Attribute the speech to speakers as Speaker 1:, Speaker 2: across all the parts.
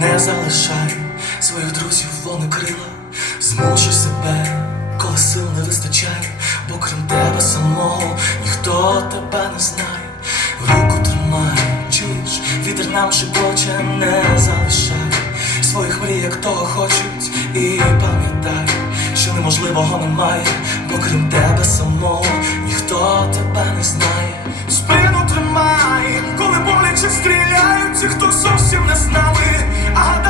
Speaker 1: не залишай своїх друзів, вони крила, змушуй себе, коли сил не вистачає, бо крім тебе самого ніхто тебе не знає. Руку тримай, чуєш, вітер нам шепоче, не залишай своїх мрій, як того хочуть, і пам'ятай, що неможливого немає, бо крім тебе самого ніхто тебе не знає. Спину тримай, коли боляче стріляють, ті, хто зовсім не з I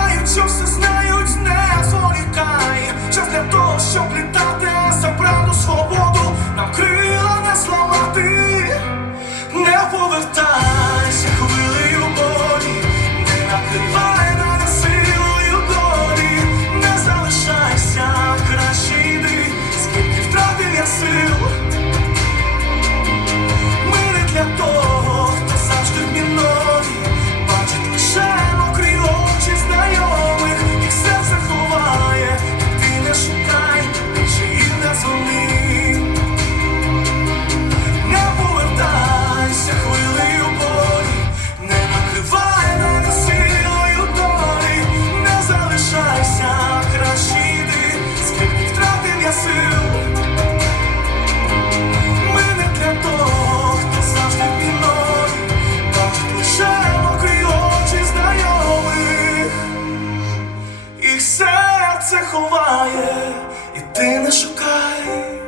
Speaker 1: серце ховає, і ти не шукай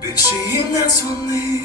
Speaker 1: більше їм не дзвони.